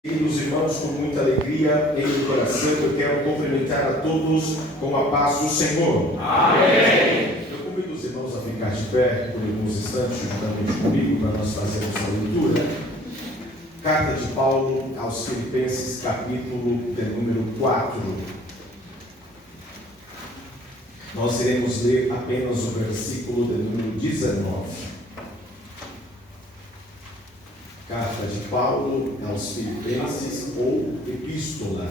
Queridos irmãos, com muita alegria em meu coração, eu quero cumprimentar a todos com a paz do Senhor. Amém! Eu convido os irmãos a ficar de pé por alguns instantes, juntamente comigo, para nós fazermos a leitura. Carta de Paulo aos Filipenses, capítulo de número 4. Nós iremos ler apenas o versículo de número 19. Carta de Paulo aos Filipenses, ou Epístola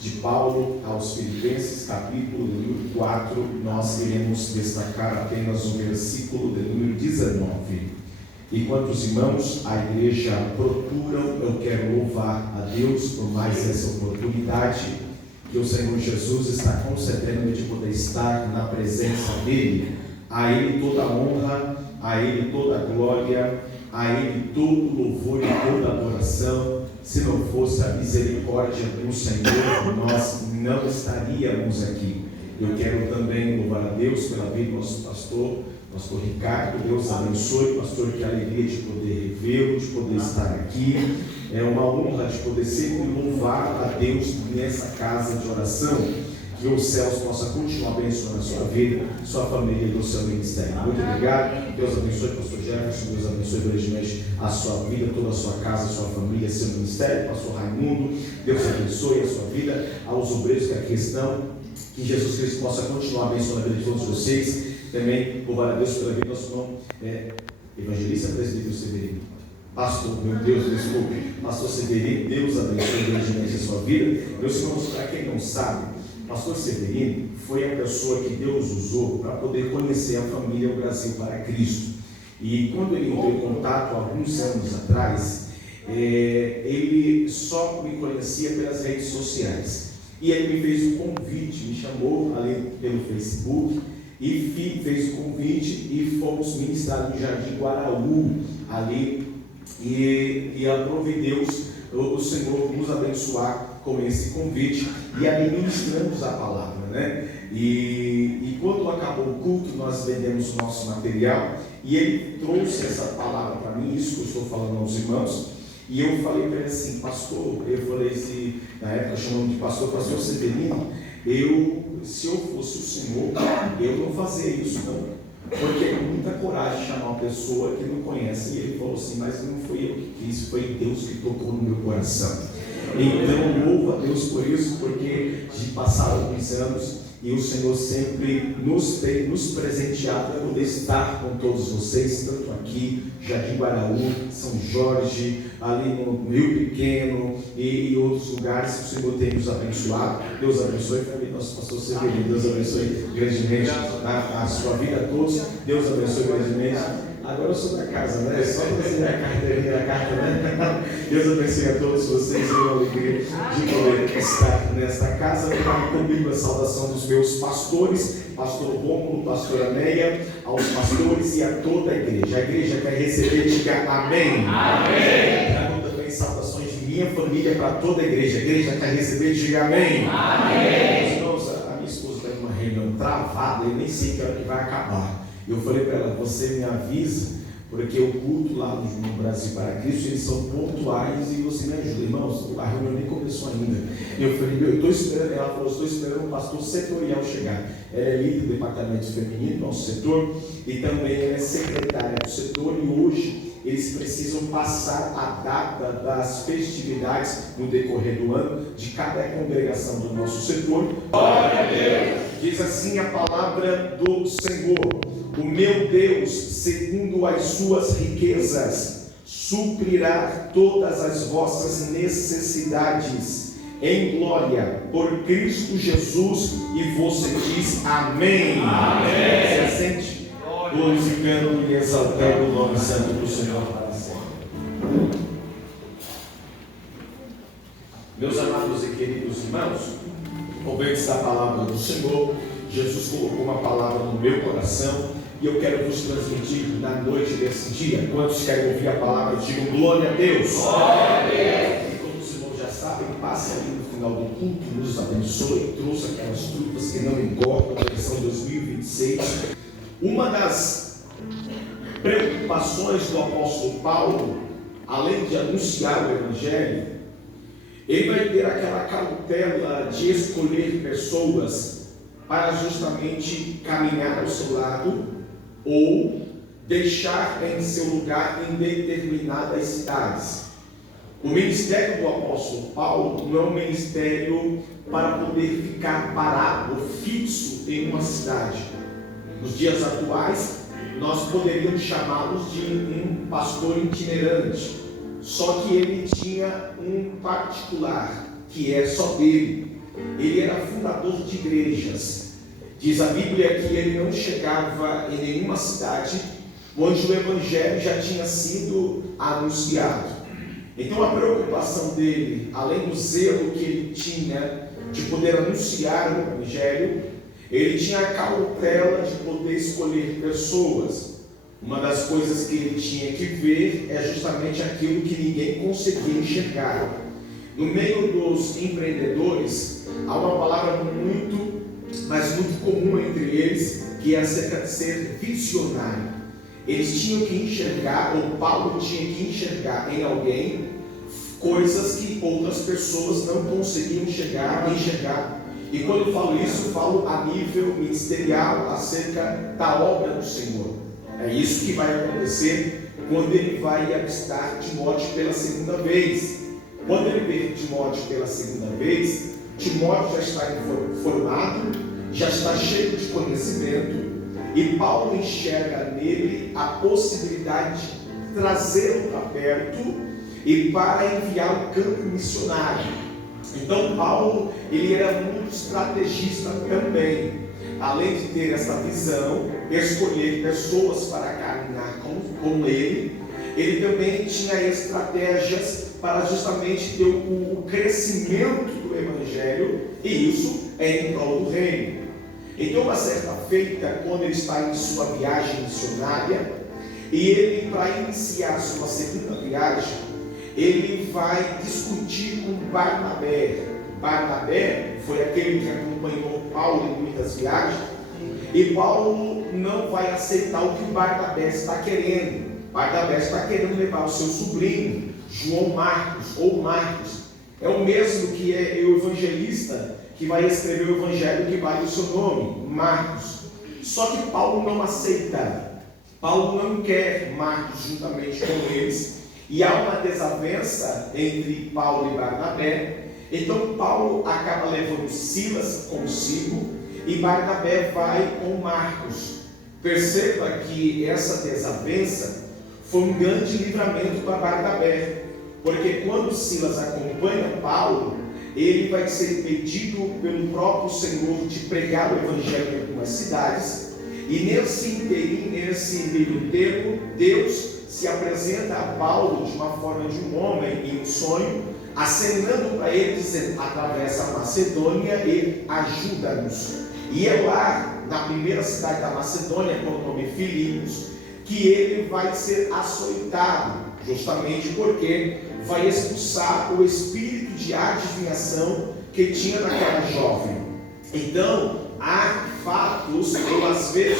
de Paulo aos Filipenses, capítulo número 4, nós iremos destacar apenas o versículo de número 19. Enquanto os irmãos, a igreja procuram, eu quero louvar a Deus por mais essa oportunidade que o Senhor Jesus está concedendo de poder estar na presença dEle. A Ele toda a honra, a Ele toda a glória, a Ele todo louvor e toda adoração. Se não fosse a misericórdia do Senhor, nós não estaríamos aqui. Eu quero também louvar a Deus pela vida do nosso pastor Ricardo. Deus abençoe, pastor, que alegria de poder revê-lo, de poder estar aqui. É uma honra de poder sempre louvar a Deus nessa casa de oração. Que os céus possam continuar abençoando a sua vida, sua família e o seu ministério. Muito obrigado. Deus abençoe o pastor Jefferson, Deus abençoe grandemente a sua vida, toda a sua casa, a sua família, seu ministério, pastor Raimundo. Deus abençoe a sua vida, aos obreiros que aqui estão. Que Jesus Cristo possa continuar abençoando a vida de todos vocês. Também louvar a Deus pela vida do nosso irmão evangelista presbítero Severino. Pastor, meu Deus, desculpe, pastor Severino, Deus abençoe grandemente a sua vida. Meus irmãos, para quem não sabe, pastor Severino foi a pessoa que Deus usou para poder conhecer a família O Brasil para Cristo. E quando ele entrou em contato, alguns anos atrás, ele só me conhecia pelas redes sociais. E ele me fez um convite, me chamou ali pelo Facebook, e fez o convite e fomos ministrar no Jardim Guaraú, ali, e aprove Deus, o Senhor nos abençoar com esse convite, e ali ministramos a palavra, né? E quando acabou o culto, nós vendemos o nosso material, e ele trouxe essa palavra para mim, isso que eu estou falando aos irmãos, e eu falei para ele assim, pastor, eu falei assim, na época chamando de pastor Severino, se eu fosse o Senhor, eu não fazia isso não, porque é muita coragem chamar uma pessoa que não conhece. E ele falou assim, mas não fui eu que quis, foi Deus que tocou no meu coração. Então louvo a Deus por isso, porque de passar alguns anos e o Senhor sempre nos tem nos presenteado para poder estar com todos vocês, tanto aqui, Jardim Guaraú, São Jorge, ali no Rio Pequeno e outros lugares que o Senhor tem nos abençoado. Deus abençoe a família do nosso pastor Severino, Deus abençoe grandemente a sua vida a todos, Deus abençoe grandemente. Agora eu sou da casa, né? Só fazer a carteirinha da carta, né? Deus abençoe a todos vocês, eu alegria de poder estar nesta casa. Comigo a saudação dos meus pastores, pastor Rômulo, pastora Neia, aos pastores e a toda a igreja. A igreja quer receber, diga amém. Amém. Trago também saudações de minha família para toda a igreja. A igreja quer receber, diga amém. Amém. Irmãos, a minha esposa está em uma reunião travada, eu nem sei que hora que vai acabar. Eu falei para ela, você me avisa, porque o culto lá no Brasil para Cristo, eles são pontuais e você me ajuda. Irmãos, a reunião nem começou ainda. Eu falei, eu estou esperando, ela falou, estou esperando o pastor setorial chegar. Ela é líder do departamento feminino, nosso setor, e também ela é secretária do setor, e hoje eles precisam passar a data das festividades no decorrer do ano de cada congregação do nosso setor. Glória a Deus! Diz assim a palavra do Senhor: o meu Deus, segundo as suas riquezas, suprirá todas as vossas necessidades em glória por Cristo Jesus. E você diz amém. Amém. Se assente, glorificando e exaltando o nome santo do Senhor para sempre. Meus amados e queridos irmãos, ouvintes da palavra do Senhor, Jesus colocou uma palavra no meu coração e eu quero vos transmitir na noite desse dia. Quantos querem ouvir a palavra? Digam glória a Deus. Glória a Deus. E como os irmãos já sabem, passe ali no final do culto, nos abençoe, trouxe aquelas frutas que não engordam, da versão 2026. Uma das preocupações do apóstolo Paulo, além de anunciar o Evangelho, ele vai ter aquela cautela de escolher pessoas para justamente caminhar ao seu lado ou deixar em seu lugar em determinadas cidades. O ministério do apóstolo Paulo não é um ministério para poder ficar parado ou fixo em uma cidade. Nos dias atuais, nós poderíamos chamá-los de um pastor itinerante, só que ele tinha um particular, que é só dele. Ele era fundador de igrejas. Diz a Bíblia que ele não chegava em nenhuma cidade onde o evangelho já tinha sido anunciado. Então a preocupação dele, além do zelo que ele tinha de poder anunciar o evangelho, ele tinha a cautela de poder escolher pessoas. Uma das coisas que ele tinha que ver é justamente aquilo que ninguém conseguia enxergar. No meio dos empreendedores, há uma palavra mas muito comum entre eles, que é acerca de ser visionário. Eles tinham que enxergar, ou Paulo tinha que enxergar em alguém coisas que outras pessoas não conseguiam enxergar. E quando eu falo isso, eu falo a nível ministerial, acerca da obra do Senhor. É isso que vai acontecer quando ele vai avistar Timóteo pela segunda vez. Quando ele vê Timóteo pela segunda vez, Timóteo já está formado, já está cheio de conhecimento, e Paulo enxerga nele a possibilidade de trazê-lo para perto e para enviar o campo missionário. Então Paulo, ele era muito estrategista também. Além de ter essa visão, escolher pessoas para caminhar com ele, ele também tinha estratégias para justamente ter o crescimento do evangelho, e isso é em prol do reino. Então, uma certa feita, quando ele está em sua viagem missionária, e ele, para iniciar sua segunda viagem, ele vai discutir com Barnabé. Barnabé foi aquele que acompanhou Paulo em muitas viagens, e Paulo não vai aceitar o que Barnabé está querendo. Barnabé está querendo levar o seu sobrinho, João Marcos, ou Marcos. É o mesmo que é o evangelista que vai escrever o evangelho que vai o seu nome, Marcos. Só que Paulo não aceita. Paulo não quer Marcos juntamente com eles, e há uma desavença entre Paulo e Barnabé. Então Paulo acaba levando Silas consigo e Barnabé vai com Marcos. Perceba que essa desavença foi um grande livramento para Barnabé, porque quando Silas acompanha Paulo, ele vai ser pedido pelo próprio Senhor de pregar o evangelho em algumas cidades, e nesse meio tempo, Deus se apresenta a Paulo de uma forma de um homem em um sonho, acenando para ele, dizendo: atravessa a Macedônia e ajuda-nos. E é lá, na primeira cidade da Macedônia, com o nome Filipos, que ele vai ser açoitado, justamente porque vai expulsar o espírito de adivinhação que tinha naquela jovem. Então, há fatos, ou às vezes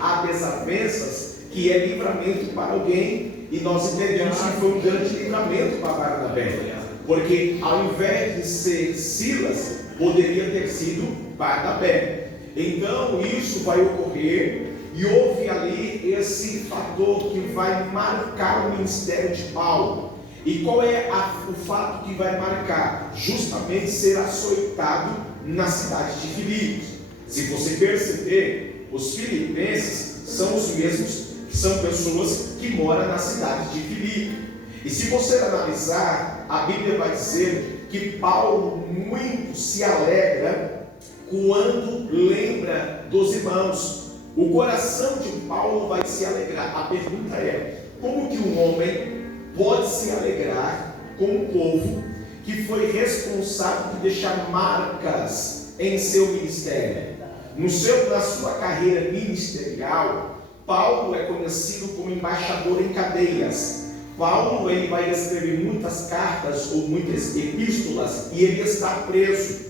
há desavenças, que é livramento para alguém, e nós entendemos que foi um grande livramento para Barnabé, porque ao invés de ser Silas, poderia ter sido Barnabé. Então isso vai ocorrer, e houve ali esse fator que vai marcar o ministério de Paulo. E qual é o fato que vai marcar? Justamente ser açoitado na cidade de Filipos. Se você perceber, os filipenses são os mesmos que são pessoas que moram na cidade de Filipe. E se você analisar, a Bíblia vai dizer que Paulo muito se alegra quando lembra dos irmãos. O coração de Paulo vai se alegrar. A pergunta é: como que um homem pode se alegrar com um povo que foi responsável por deixar marcas em seu ministério? Na sua carreira ministerial, Paulo é conhecido como embaixador em cadeias. Paulo, ele vai escrever muitas cartas ou muitas epístolas, e ele está preso.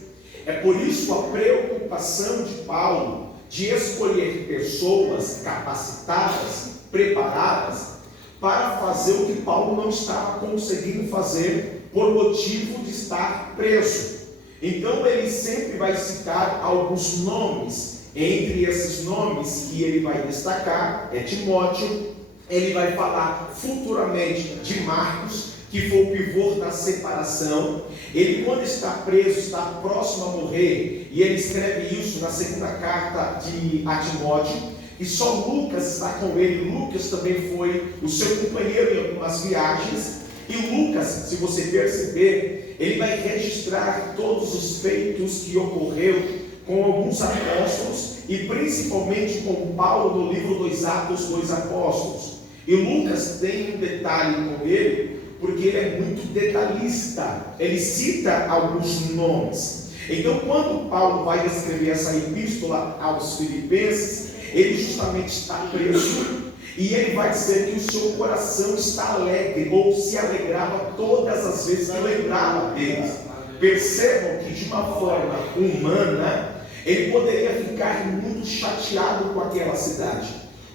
É por isso a preocupação de Paulo de escolher pessoas capacitadas, preparadas, para fazer o que Paulo não estava conseguindo fazer por motivo de estar preso. Então ele sempre vai citar alguns nomes. Entre esses nomes que ele vai destacar é Timóteo. Ele vai falar futuramente de Marcos, que foi o pivô da separação. Ele, quando está preso, está próximo a morrer, e ele escreve isso na segunda carta a Timóteo, e só Lucas está com ele. Lucas também foi o seu companheiro em algumas viagens, e Lucas, se você perceber, ele vai registrar todos os feitos que ocorreu com alguns apóstolos, e principalmente com Paulo no livro dos Atos dos Apóstolos. E Lucas tem um detalhe com ele, porque ele é muito detalhista, ele cita alguns nomes. Então, quando Paulo vai escrever essa epístola aos Filipenses, ele justamente está preso, e ele vai dizer que o seu coração está alegre, ou se alegrava todas as vezes que lembrava deles. Percebam que, de uma forma humana, ele poderia ficar muito chateado com aquela cidade,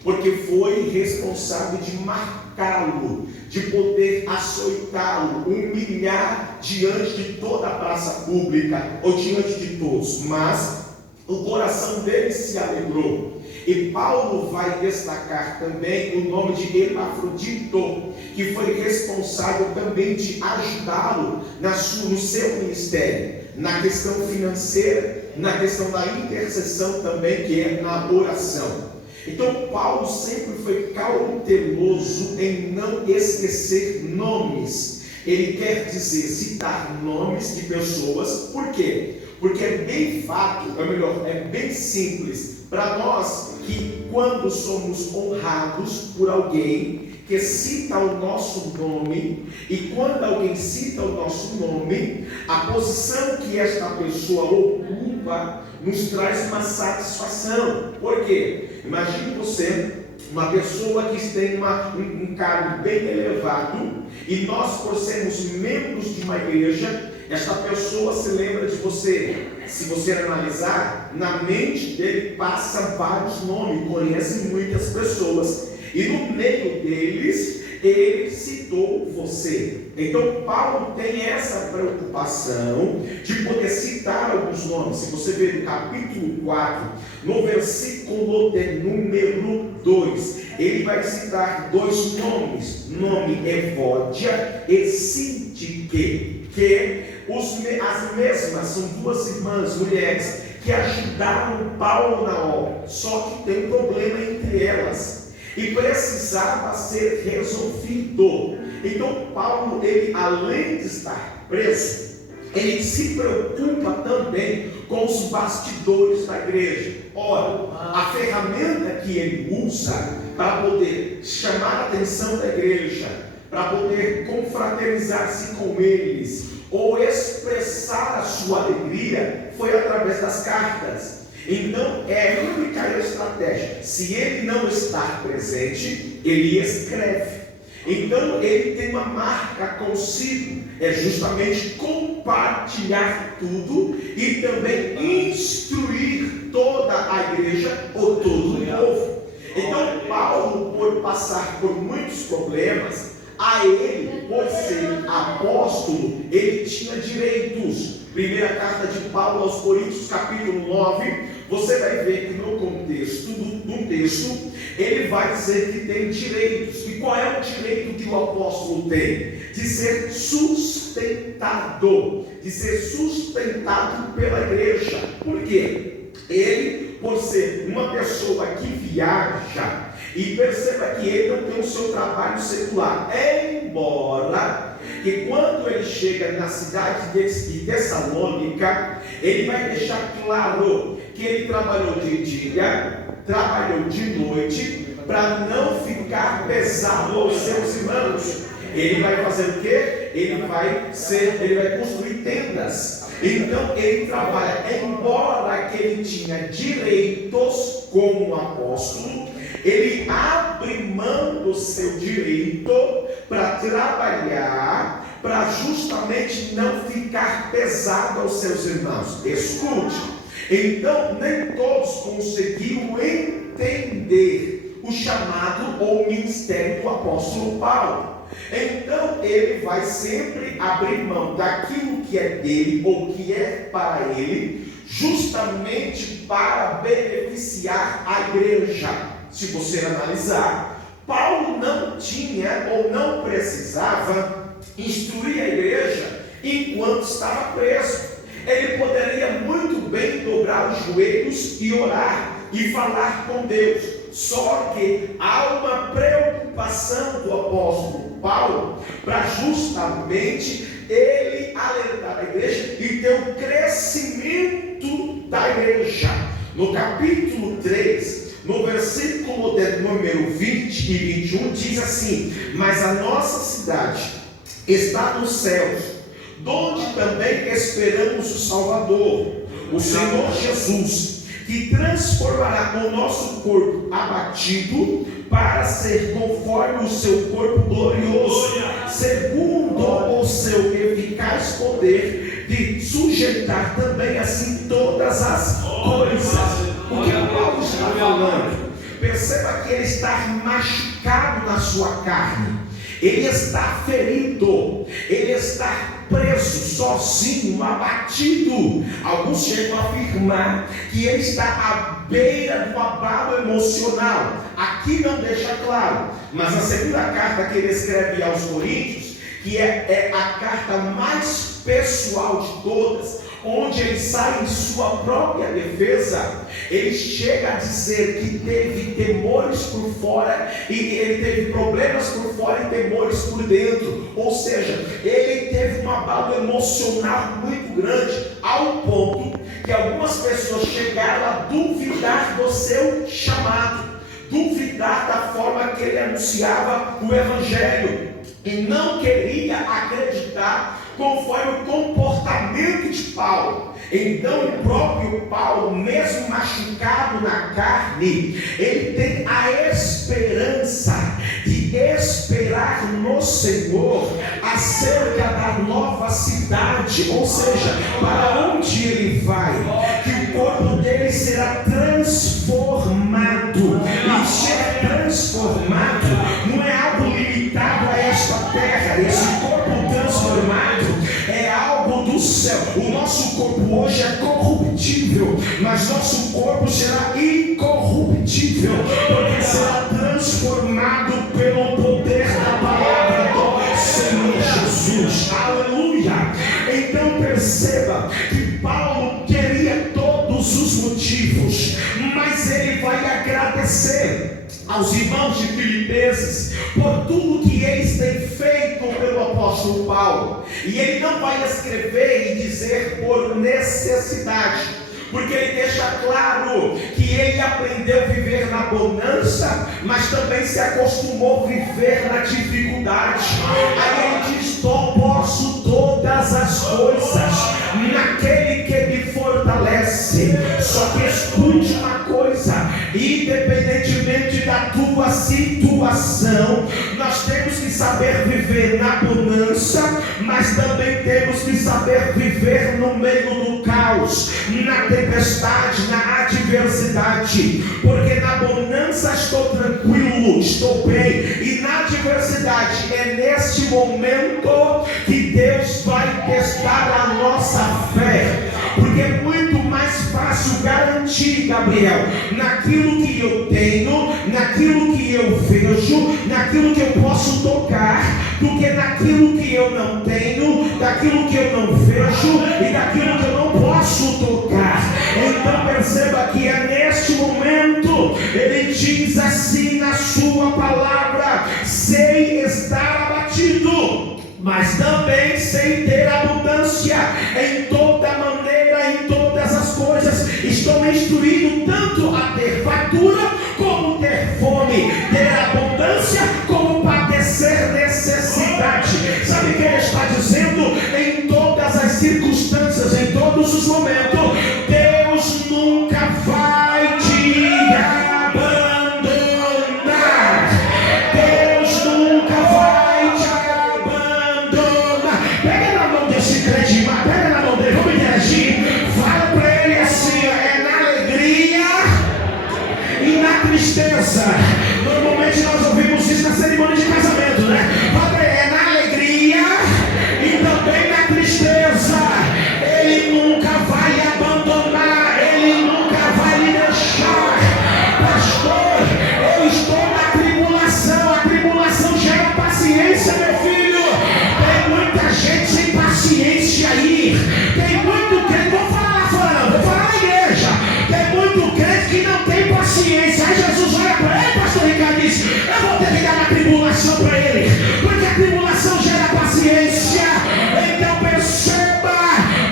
porque foi responsável de marcá-lo, de poder açoitá-lo, humilhar diante de toda a praça pública, ou diante de todos. Mas o coração dele se alegrou. E Paulo vai destacar também o nome de Epafrodito, que foi responsável também de ajudá-lo no seu ministério, na questão financeira, na questão da intercessão também, que é na oração. Então Paulo sempre foi cauteloso em não esquecer nomes. Ele quer dizer, citar nomes de pessoas. Por quê? Porque é bem fato, é bem simples para nós, que quando somos honrados por alguém que cita o nosso nome, e quando alguém cita o nosso nome, a posição que esta pessoa ocupa nos traz uma satisfação. Por quê? Imagine você, uma pessoa que tem um cargo bem elevado, e nós, por sermos membros de uma igreja, esta pessoa se lembra de você. Se você analisar, na mente dele passa vários nomes, conhece muitas pessoas, e no meio deles ele citou você. Então Paulo tem essa preocupação de poder citar alguns nomes. Se você ver no capítulo 4, no versículo de número 2, ele vai citar dois nomes, nome Evódia e Sintique, que as mesmas são duas irmãs, mulheres, que ajudaram Paulo na obra, só que tem um problema entre elas, e precisava ser resolvido. Então Paulo, ele, além de estar preso, ele se preocupa também com os bastidores da igreja. Ora, a ferramenta que ele usa para poder chamar a atenção da igreja, para poder confraternizar-se com eles, ou expressar a sua alegria, foi através das cartas. Então é a única estratégia. Se ele não estar presente, ele escreve. Então ele tem uma marca consigo, é justamente compartilhar tudo e também instruir toda a igreja ou todo o povo. Então Paulo, por passar por muitos problemas, a ele, por ser apóstolo, ele tinha direitos. Primeira carta de Paulo aos Coríntios, capítulo 9, você vai ver que no contexto do texto, ele vai dizer que tem direitos. E qual é o direito que o apóstolo tem? De ser sustentado, pela igreja. Por quê? Ele, por ser uma pessoa que viaja, e perceba que ele não tem o seu trabalho secular, embora que quando ele chega na cidade de Tessalônica, ele vai deixar claro que ele trabalhou de dia, trabalhou de noite, para não ficar pesado aos seus irmãos. Ele vai fazer o quê? Ele vai construir tendas. Então ele trabalha, embora que ele tinha direitos como apóstolo, ele abre mão do seu direito para trabalhar, para justamente não ficar pesado aos seus irmãos. Escute, então nem todos conseguiram entender o chamado ou o ministério do apóstolo Paulo. Então ele vai sempre abrir mão daquilo que é dele ou que é para ele, justamente para beneficiar a igreja. Se você analisar, Paulo não tinha ou não precisava instruir a igreja enquanto estava preso. Ele poderia muito bem dobrar os joelhos e orar e falar com Deus. Só que há uma preocupação do apóstolo Paulo para justamente ele alertar a igreja e ter o crescimento da igreja. No capítulo 3, no versículo de número 20 e 21, diz assim: mas a nossa cidade está nos céus, donde também esperamos o Salvador, o Senhor Jesus, que transformará o nosso corpo abatido para ser conforme o seu corpo glorioso, segundo o seu eficaz poder de sujeitar também assim todas as coisas. O que Paulo está falando? Perceba que ele está machucado na sua carne, ele está ferido, ele está preso, sozinho, abatido. Alguns chegam a afirmar que ele está à beira do abalo emocional. Aqui não deixa claro, mas a segunda carta que ele escreve aos Coríntios, que é a carta mais pessoal de todas, onde ele sai em sua própria defesa, ele chega a dizer que teve temores por fora e ele teve problemas por fora e temores por dentro. Ou seja, ele teve um abalo emocional muito grande, ao ponto que algumas pessoas chegaram a duvidar do seu chamado, duvidar da forma que ele anunciava o evangelho, e não queria acreditar conforme o comportamento de Paulo. Então o próprio Paulo, mesmo machucado na carne, ele tem a esperança de esperar no Senhor acerca da nova cidade, ou seja, para onde ele vai, que o corpo dele será transformado. E ser transformado não é algo limitado a esta terra. Esse corpo transformado é algo do céu. O nosso corpo hoje é corruptível, mas nosso corpo será incorruptível, porque será transformado pelo poder da palavra do Senhor Jesus. Aleluia! Então perceba que Paulo queria todos os motivos, mas ele vai agradecer aos irmãos de Filipenses por tudo que eles têm feito pelo apóstolo Paulo. E ele não vai escrever e dizer por necessidade, porque ele deixa claro que ele aprendeu a viver na bonança, mas também se acostumou a viver na dificuldade. Aí ele diz: posso todas as coisas naquele que me fortalece. Só que escute uma coisa: independentemente da tua situação, nós temos que saber viver na bonança, mas também temos que saber viver no meio do caos, na tempestade, na adversidade. Porque na bonança estou tranquilo, estou bem, e na adversidade é neste momento que Deus vai testar a nossa fé. Porque é muito mais fácil garantir, Gabriel, naquilo que eu tenho, naquilo que eu vejo, naquilo que eu posso tocar, do que naquilo que eu não tenho, daquilo que eu não vejo e daquilo que eu não posso tocar. Então perceba que é neste momento, ele diz assim na sua palavra: sei estar abatido, mas também sei ter abundância. Em toda maneira, em todas as coisas, estou instruído tanto a ter fartura como ter fome, ter abundância como padecer necessidade. Sabe o que ele está dizendo? Em todas as circunstâncias, em todos os momentos, Deus nunca vai te abandonar. Deus nunca vai te abandonar. Pega na mão desse crente, pega na mão dele, vamos interagir. Fala para ele assim: é na alegria e na tristeza. Normalmente nós ouvimos isso na cerimônia de casamento, né? Fala para aqui. Tem muito crente, vou falar lá fora não, vou falar na igreja. Tem muito crente que não tem paciência. Aí Jesus olha para ele, pastor Ricardo, diz: eu vou ter que dar uma tribulação para ele, porque a tribulação gera paciência. Então perceba,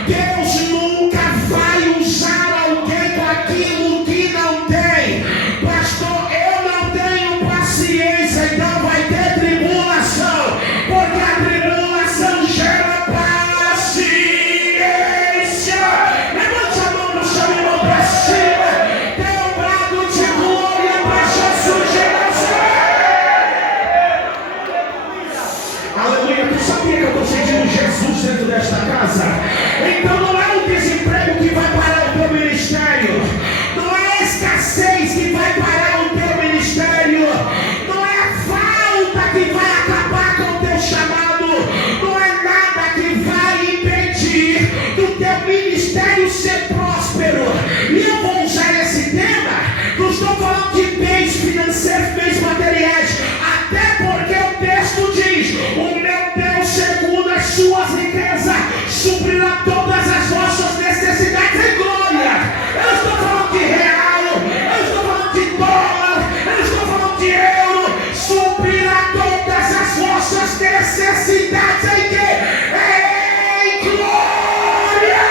Deus nunca vai usar alguém com aquilo que não tem. Pastor, eu não tenho paciência, então vai ter tribulação, porque a tribulação gera paciência. Levante a mão no chão e mão para cima. Dê um brado de glória para Jesus de Nazaré. Aleluia. Tu sabia que eu estou sentindo Jesus dentro desta casa? Então não é o desemprego que vai parar o teu ministério. Não é a escassez que vai parar o teu ministério. Não é a falta que vai acabar com o teu chamado. Não é nada que vai impedir do teu ministério ser próspero. E eu vou usar esse tema. Não estou falando de bens financeiros, bens materiais. Até porque o texto diz: o meu Deus, segundo as suas riquezas, suprirá todas as vossas necessidades em glória. Eu estou falando de real, eu estou falando de dólar, eu estou falando de euro. Suprirá todas as vossas necessidades em quê? Em glória.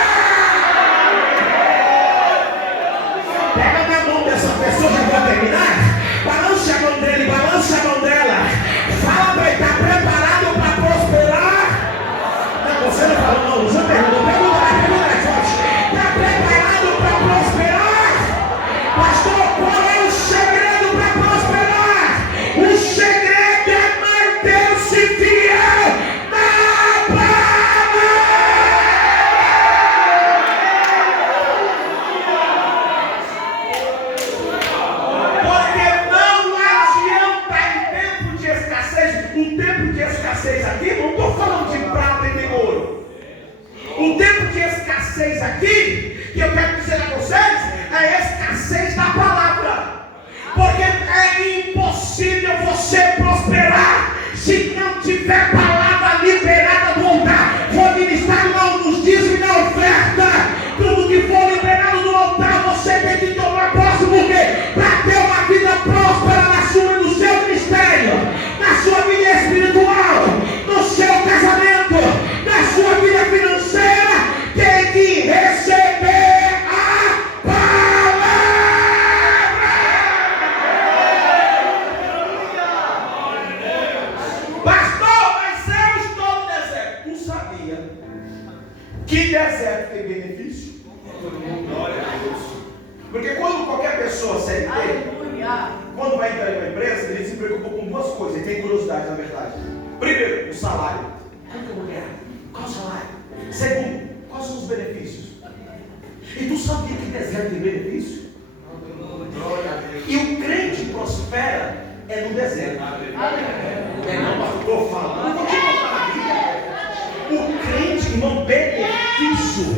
Pega na mão dessa pessoa, já vou terminar. Balance a mão dele, balance a mão dela. Fala para ele: está preparado para prosperar? Não, você não falou não, você perguntou. Pergunta mais forte. Está preparado para prosperar? Pastor, qual é o segredo para prosperar? O segredo é manter-se fiel na palavra. Porque não adianta em tempo de escassez. O tempo de escassez aqui, não estou falando de prata e de ouro. O tempo de escassez aqui, que eu quero dizer a vocês, é a escassez da palavra. Porque é impossível você prosperar se não tiver palavra liberada do altar. For ministrado nos dízimos e na oferta. Tudo que for liberado do altar, você tem que tomar posse. Por quê? Para ter uma vida próspera na sua e no seu ministério, na sua vida espiritual, no seu casamento, na sua vida financeira. Tem que receber a palavra. Pastor, mas eu estou no deserto. Tu sabia que deserto tem benefício? Glória a Deus. Porque quando qualquer pessoa CLT, quando vai entrar em uma empresa, ele se preocupa com duas coisas. Ele tem curiosidade, na verdade. Primeiro, o salário. Quanto eu vou ganhar? Qual o salário? Segundo, quais são os benefícios? E tu sabia que deserto tem benefício? E o crente prospera é no deserto. É não, mas eu estou falando. O crente, irmão, benefício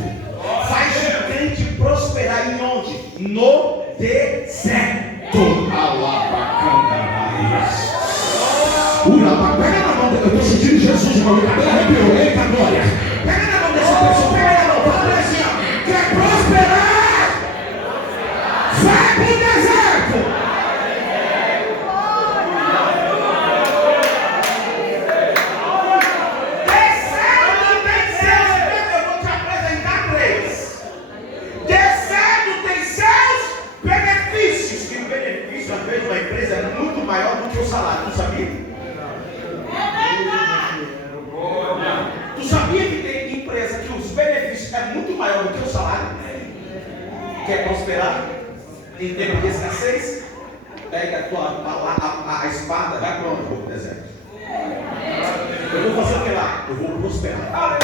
faz o crente prosperar em onde? No deserto. Pega na mão, eu estou sentindo Jesus, irmão. O cabelo arrepiou. Eita glória. Pega na mão dessa pessoa, pega na mão. Fala assim, ó: quer prosperar? Vai para o deserto. Maior do que o salário, tu sabia? Tu sabia que tem empresa que os benefícios é muito maior do que o salário? Quer prosperar em tempo de escassez? Pega a espada, vai para onde? Vou para o deserto. Eu vou fazer o que lá? Eu vou prosperar.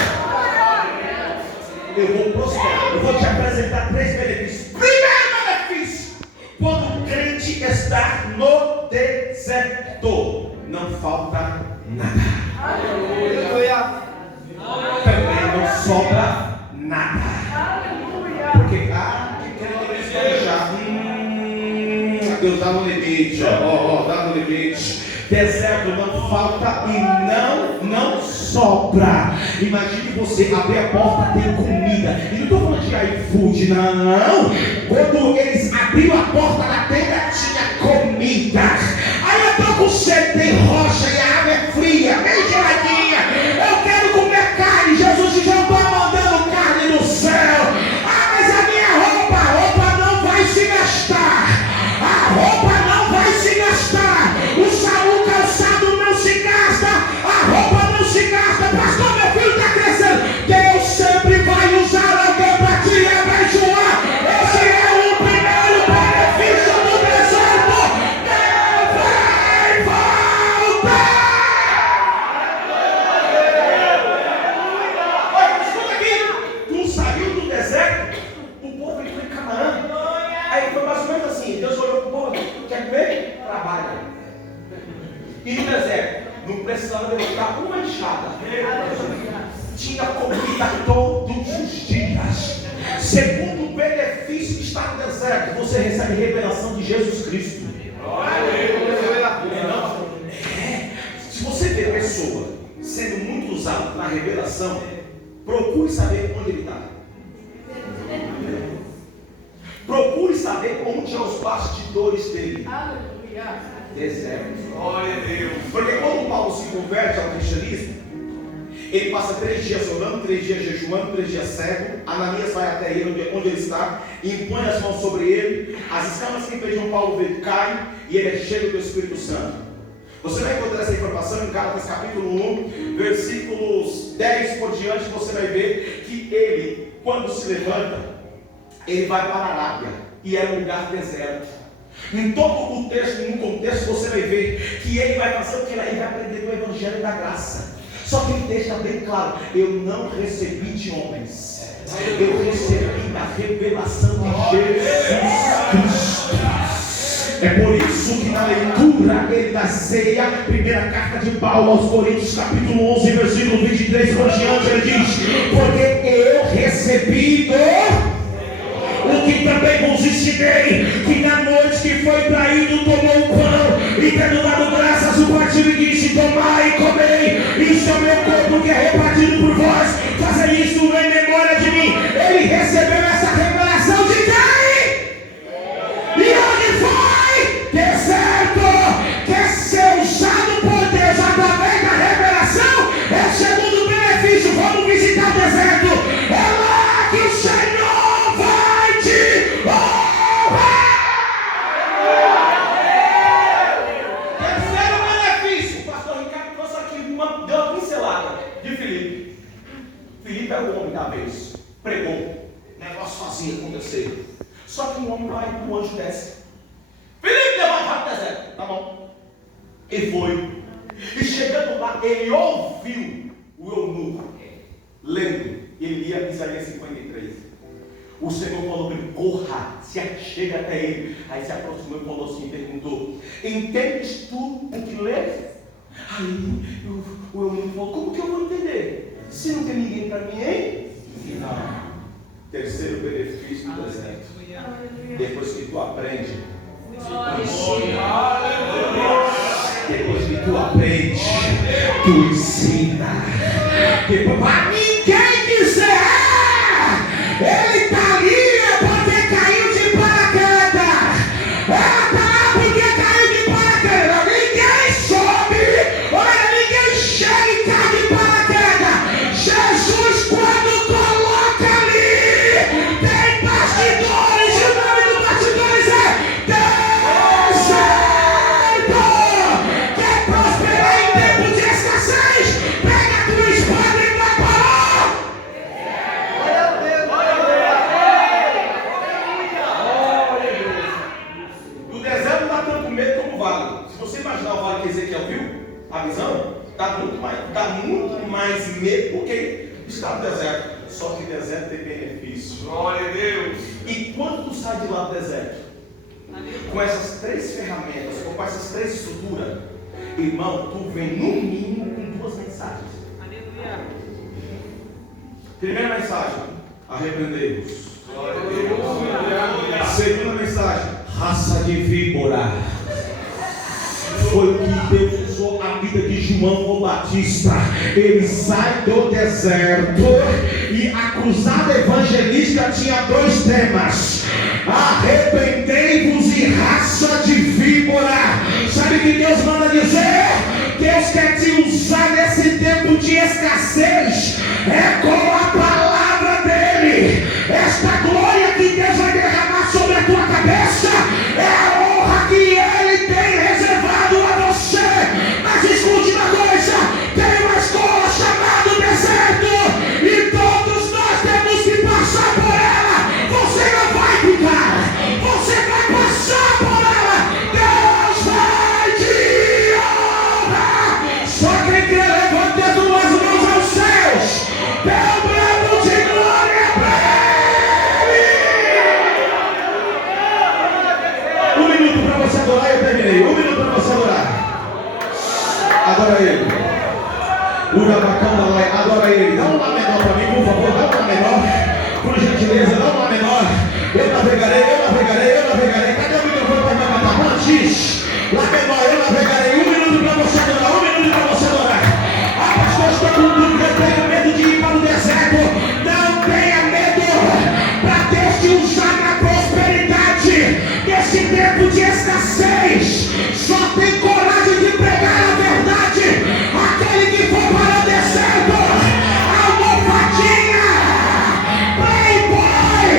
Eu vou prosperar. Eu vou te apresentar 3 benefícios. Primeiro benefício: quando o crente está no deserto, não falta nada. Aleluia. Também não sobra nada. Porque que crente já Deus dá no limite, dá no limite. Deserto não falta e não sobra. sopra. Imagine você abrir a porta, tem comida. E não estou falando de iFood, não. Quando eles abriram a porta da tenda, tinha comida. Aí eu estou com sede, tem rocha e a água é fria, bem geladinha. Eu quero comer carne. Jesus disse: eu estou mandando carne do céu. Ah, mas a minha roupa não vai se gastar. A roupa não vai se gastar. O Saul calçado não se gasta. A roupa não se gasta. Pastor, meu filho está crescendo. Deus sempre vai usar alguém para te abençoar. Esse é o primeiro benefício do deserto. Deus vai voltar. Olha, escuta aqui. Tu saiu do deserto, o povo entrou em Canaã. Aí foi mais ou menos assim. Deus olhou para o povo: quer comer? Trabalha. E no deserto, não precisava levantar uma enxada. Tinha comida todos os dias. Segundo o benefício de estar no deserto, você recebe revelação de Jesus Cristo. Se você vê a pessoa sendo muito usada na revelação, procure saber onde ele está. Procure saber onde são os bastidores dele. Deserto. Glória a Deus. Porque quando Paulo se converte ao cristianismo, ele passa 3 dias orando, 3 dias jejuando, 3 dias cego. Ananias vai até ele onde ele está, impõe as mãos sobre ele. As escamas que impediam Paulo ver caem e ele é cheio do Espírito Santo. Você vai encontrar essa informação em Gálatas capítulo 1, versículos 10 por diante. Você vai ver que ele, quando se levanta, ele vai para a Arábia, e é um lugar deserto. Em todo o texto, no contexto, você vai ver que ele vai fazer o que? Ele vai aprender do Evangelho da Graça. Só que ele deixa bem claro: eu não recebi de homens, eu recebi da revelação de Jesus Cristo. É por isso que na leitura ele da ceia, primeira carta de Paulo aos Coríntios, capítulo 11, versículo 23 por diante, ele diz: porque eu recebi o que também vos ensinei, que na noite que foi traído, tomou o pão e, tendo dado graças, o partiu e disse: tomai e comei, isso é o meu corpo que é repartido por vós, fazei isso em memória de mim. Ele recebeu essa revelação de quem? E onde foi? Deserto. Quer ser usado por Deus através da revelação? É o segundo benefício. Vamos visitar o deserto. É lá que o Senhor vai te honrar. Terceiro benefício. O pastor Ricardo trouxe aqui deu uma pincelada de Filipe. Filipe é o homem da vez. Pregou. O negócio fazia acontecer. Só que um homem vai e o anjo desce. Filipe, levanta para o deserto. Tá bom. Ele foi. E chegando lá, ele ouviu o eunuco lendo. Ele lia Isaías 53. O Senhor falou para ele: corra, se chega até ele. Aí se aproximou e falou assim, perguntou: entendes tu o que lês? Aí o eunuco falou: como que eu vou entender? Se não tem ninguém para mim, hein? Não. Terceiro benefício do deserto. Depois que tu aprende, depois que tu aprende, tu ensina. Depois, para ninguém dizer: ele está ali é porque caiu de paraquedas. Ela está lá porque caiu de paraquedas. Ninguém sobe. Olha, ninguém chega e cai de paraquedas. Jesus, quando coloca ali, tem bastidores. E o nome do bastidores é deserto. Quer prosperar em tempo de escassez? Pega a tua espada e vai para o deserto. Não dá tanto medo como o vale. Se você imaginar o vale que Ezequiel viu, a visão, dá muito mais medo porque está no deserto. Só que deserto tem benefício. Glória a Deus. E quando tu sai de lá do deserto, com essas 3 ferramentas, com essas 3 estruturas, irmão, tu vem no mínimo com 2 mensagens. Aleluia. Primeira mensagem: arrependei-vos. Glória a Deus. Segunda mensagem: raça de víbora. Foi o que Deus usou a vida de João o Batista. Ele sai do deserto e a cruzada evangelística tinha dois temas: arrependei-vos e raça de víbora. Sabe o que Deus manda dizer? Deus quer te usar nesse tempo de escassez, é com a palavra dele. Esta glória que Deus vai derramar sobre a tua cabeça é a honra que ele tem reservado a você. Mas escute uma coisa: tem uma escola chamada deserto e todos nós temos que passar por ela. Você não vai ficar, você vai passar por ela. Deus vai te honrar. Só quem crê, levante as duas mãos aos céus, dê um brado de glória para ele. Um minuto para você adorar e eu terminei. Um minuto para você adorar. Adora ele. Adora ele. Dá um lá menor para mim, por favor. Dá um lá menor. Por gentileza, dá um lá menor. Eu navegarei. Cadê o microfone para me cantar? Antes. Lá menor, eu navegarei. Um minuto para você adorar. Ah, pastor, estou com dúvida. Eu tenho medo de ir para o deserto. Não tenha medo. Para Deus te usar na prosperidade. Nesse tempo de escassez, só tem coragem de pregar a verdade aquele que for para o deserto. Almofadinha, playboy,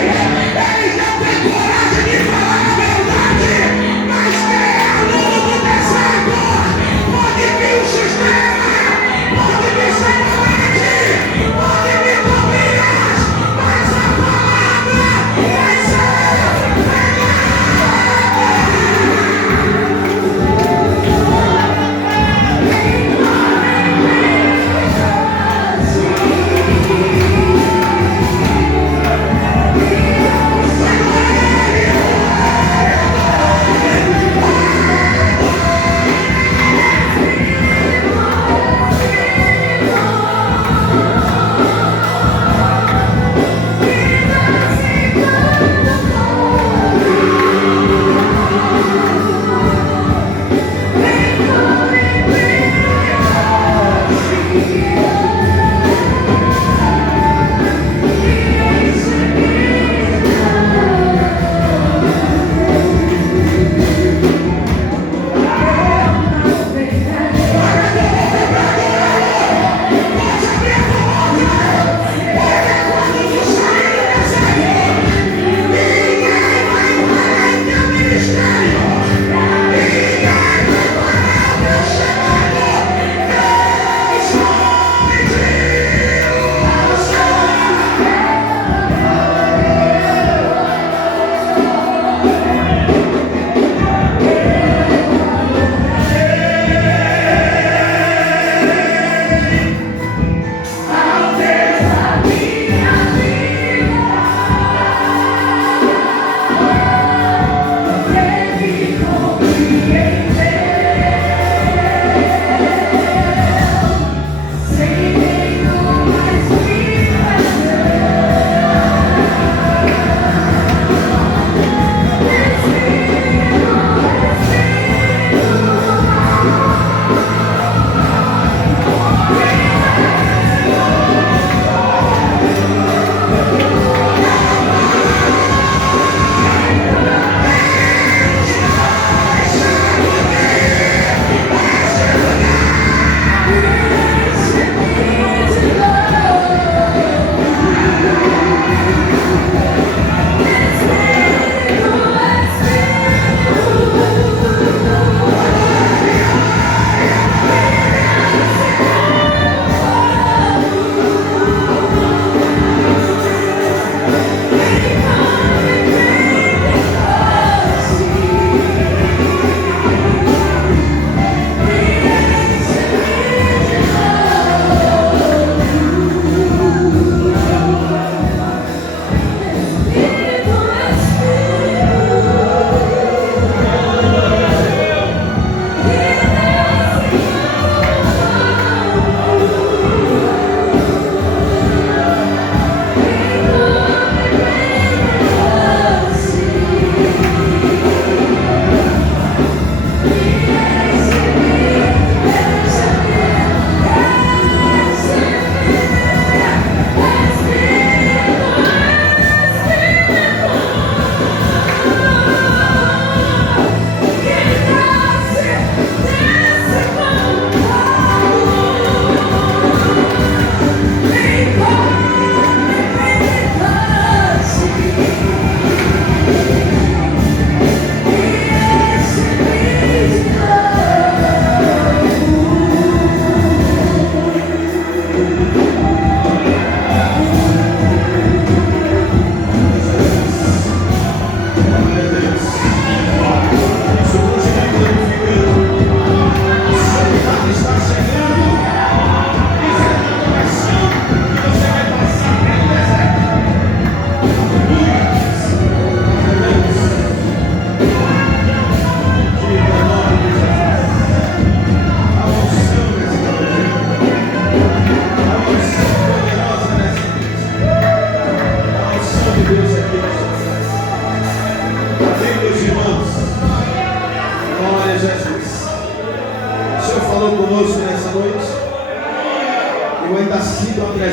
eles não têm coragem de falar a verdade.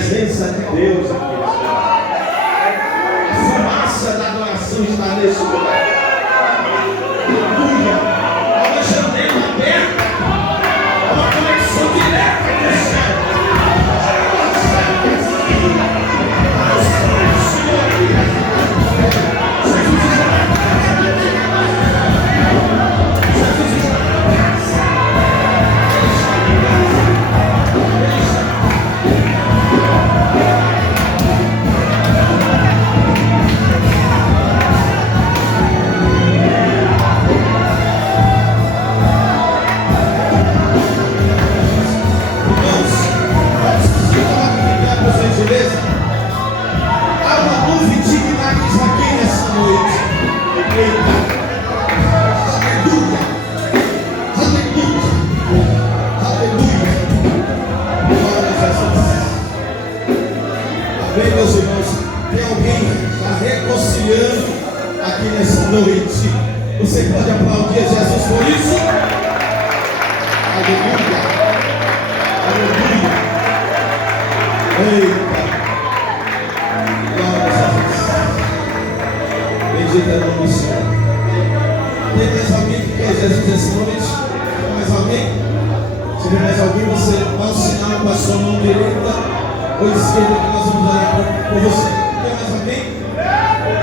presença de Deus aqui. A fumaça da adoração está nesse lugar. Aleluia. Há uma janela aberta. Há uma conexão direta com o céu. Há uma nuvem de milagres aqui nessa noite. Aleluia, aleluia, aleluia. Glória a Jesus. Amém, meus irmãos. Tem alguém está reconciliando aqui nessa noite. Você pode aplaudir Jesus por isso? Aleluia, aleluia. Eita. Bendito é o nome do Senhor. Tem mais alguém que quer Jesus essa noite? Tem mais alguém? Se tiver mais alguém, você dá um sinal com a sua mão direita ou esquerda que nós vamos orar por você. Tem mais alguém?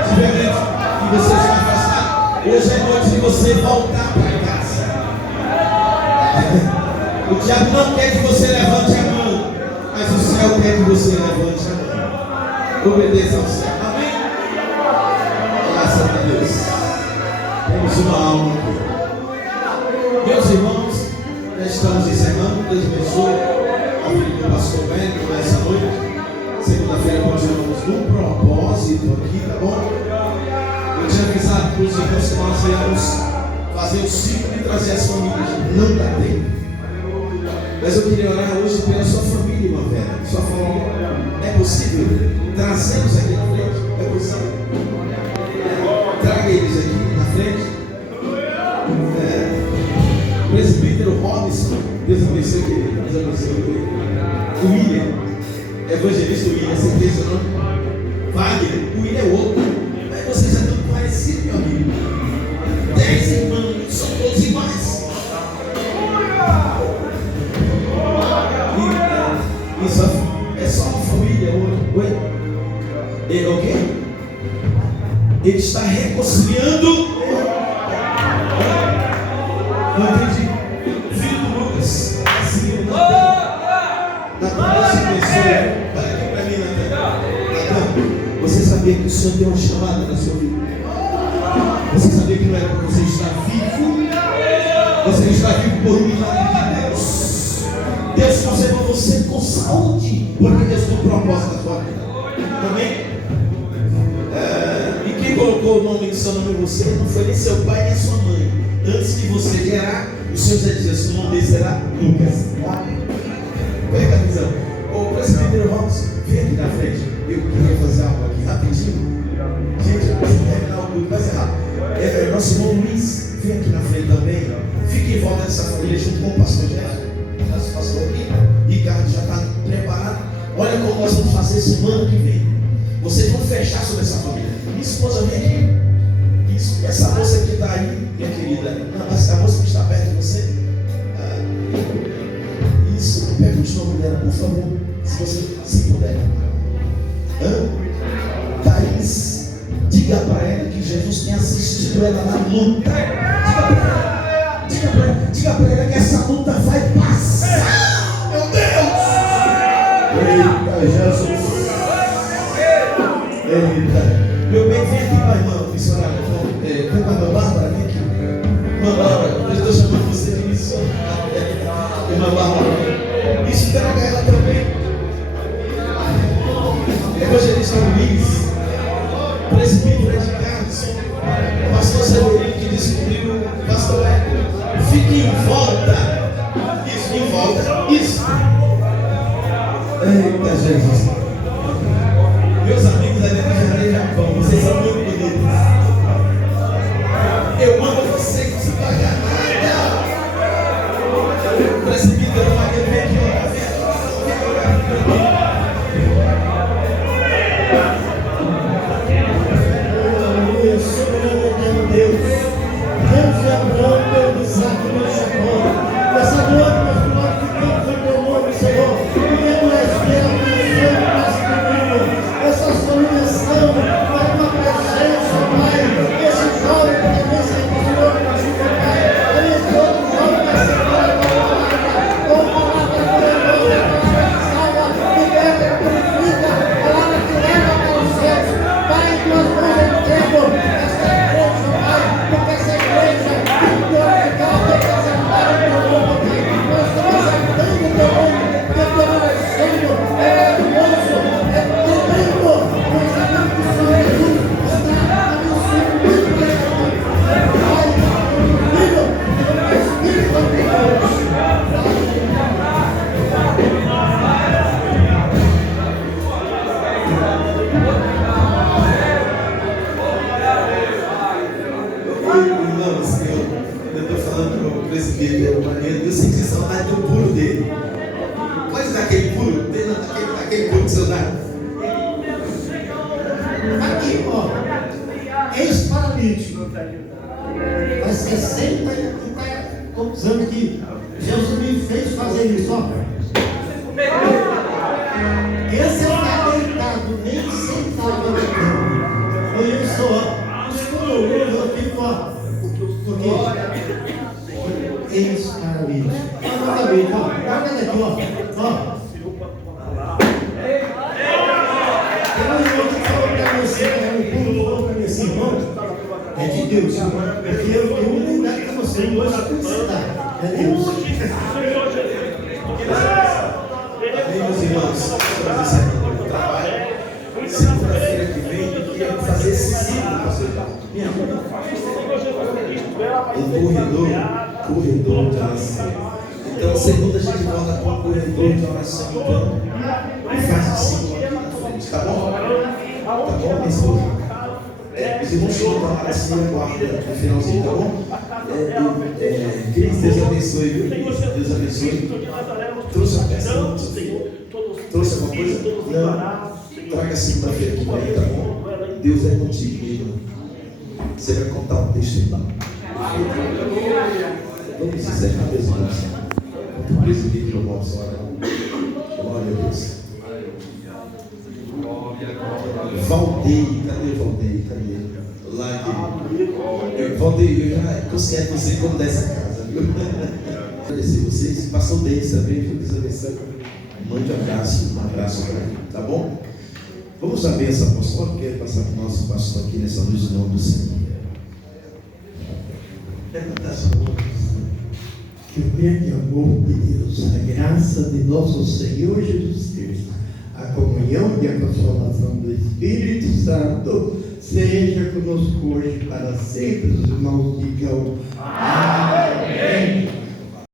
Se tiver alguém que você está afastado, hoje é noite de você voltar para casa. O diabo não quer que você levante a mão, mas o céu quer que você levante a mão. Obedeça ao céu. Amém? Graças a Deus. Temos uma alma aqui. Meus irmãos, já estamos encerrando. Deus abençoe a vida do pastor Bento nessa noite. Segunda-feira continuamos no propósito aqui, tá bom? Eu tinha avisado para os irmãos que nós íamos fazer o ciclo de trazer as famílias. Não dá tempo. Mas eu queria orar hoje pela sua família, irmã Vera. Sua família. É possível trazê-los aqui na frente? É possível? Traga eles aqui na frente. Presbítero Robinson. Deus abençoe, querido. Deus abençoe. O William. Evangelista William. Você tem seu nome? Wagner. O William é outro. Mas vocês já estão parecidos, meu amigo. 10 irmãos. São todos iguais. Isso é só uma família. Ele o quê? Ele está reconciliando. Não entendi. Filho do Lucas. Assim, Natan, se abençoe. Olha aqui para mim, Natan. Natan, você sabia que o Senhor tem uma chamada na sua vida? Você sabia que não era porque você está vivo? Você está vivo por um milagre de Deus. Deus conservou você com saúde, porque Deus tem um propósito na sua vida. Amém? E quem colocou o nome de seu nome em você não foi nem seu pai nem sua mãe. Antes de você gerar, o Senhor já dizia: seu nome dele será Lucas. Pega a visão. Ô presbítero Robson, vem aqui na frente. Eu queria fazer algo aqui rapidinho. Gente, eu preciso terminar o culto, vai ser rápido. Nosso irmão Luiz, vem aqui na frente também. Fique em volta dessa família junto com o pastor Gerardo. Nosso pastor aqui, Ricardo já está preparado. Olha como nós vamos fazer semana que vem. Vocês vão fechar sobre essa família. Minha esposa vem aqui. Isso. Essa moça que está aí, minha querida. Não, essa moça que está perto de você. Isso. Pergunte o nome dela, por favor. Se você puder. Thaís, diga para ela que Jesus tem assistido ela na luta. Diga para ela que essa luta vai passar. Meu Deus! Eita, Jesus! Eita! Meu bem, vem aqui para a irmã missionária. Vem para a irmã Bárbara, vem aqui. Irmã Bárbara, eu estou chamando você de missionária. Irmã Bárbara, isso traga ela também. Evangelista Luiz, presbítero de Carlos, pastor Severino que descobriu o pastor Hélio. Fique em volta. Isso, em volta. Isso. Eita, Jesus. Meus amigos ali do Jardim Japão, vocês são muito bonitos. Eu amo você que se paga nada. Presbítero, vem aqui, vem aqui. presbítero maneiro, eu senti saudade do puro dele. Pode dar aquele puro? Aquele puro que você dá. Aqui, ó, ex-paralítico. Faz 60 e poucos anos que Jesus me fez fazer isso, ó. Esse é ficar deitado, nem sentado na cama. Eu sou, eu fico, ó, porque ex-paralítico. Eu nunca vi, ó, olha daqui, ó. É de Deus, porque eu tenho um lugar que você não gosta de citar. É Deus. Meus irmãos, vamos fazer esse trabalho. Segunda-feira que vem, eu queria fazer esse ciclo, pastor. O corredor de oração. Então, segunda a gente volta com o corredor de oração. Então, e faz assim aqui na frente, tá bom? Tá bom, minha esposa? Os irmãos vão falar assim, aguarda no finalzinho, tá bom? Cris, Deus abençoe, viu? Deus abençoe. Trouxe uma peça? Trouxe alguma coisa? Não. Traga segunda-feira que vem, tá bom? Deus é contigo, meu irmão. Você vai contar um testemunho. Vamos encerrar, meus irmãos. O presbítero não pode orar. Glória a Deus. Valdeir, cadê o Valdeir? Cadê? Lá aqui. Valdeir, eu já consegui você como dessa casa, viu? Agradecer vocês, passou bem também, viu? Deus abençoe. Mande um abraço para ele, tá bom? Vamos à bênção apostólica, quero passar para o nosso pastor aqui nessa luz do nome do Senhor. Levanta as mãos. Que o grande amor de Deus, a graça de nosso Senhor Jesus Cristo, a comunhão e a consolação do Espírito Santo seja conosco hoje para sempre. Os irmãos digam amém.